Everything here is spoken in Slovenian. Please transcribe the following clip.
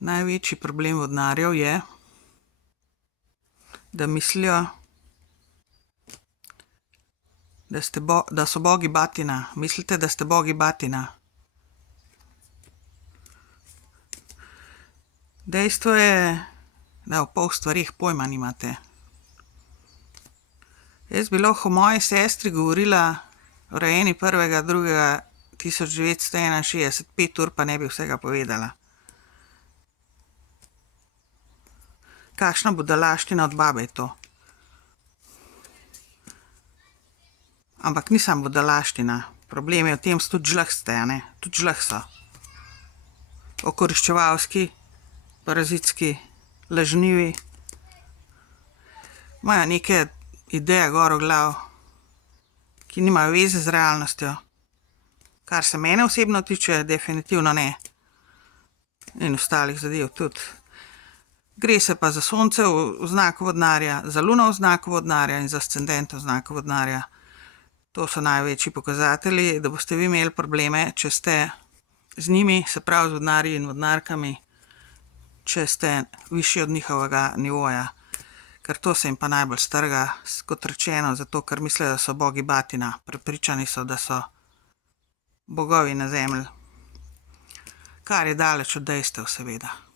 Največji problem vodnarjev je, da mislijo, da so bogi batina. Mislite, da ste bogi batina. Dejstvo je, da o pol stvarih pojma nimate. Jaz bi lahko o moji sestri govorila o rojeni 1. 2. 1961, 5 ur pa ne bi vsega povedala. Kakšna budalaština od babe je to. Ampak ni samo budalaština. Problem je v tem, so tudi žlahste, a ne? Tudi žlah so. Okoriščevalski, parazitski, lažnivi. Imajo neke ideje gor v glav, ki nimajo veze z realnostjo. Kar se mene osebno tiče, definitivno ne. In ostalih zadev tudi. Gre se pa za sonce v znaku vodnarja, za luno v znaku vodnarja in za ascendent v znaku vodnarja. To so največji pokazatelji, da boste vi imeli probleme, če ste z njimi, se pravi z vodnarji in vodnarkami, če ste višji od njihovega nivoja. Ker to se jim pa najbolj strga, kot rečeno, zato ker mislijo, da so bogi batina. Prepričani so, da so bogovi na zemlji. Kar je daleč od dejstev, seveda.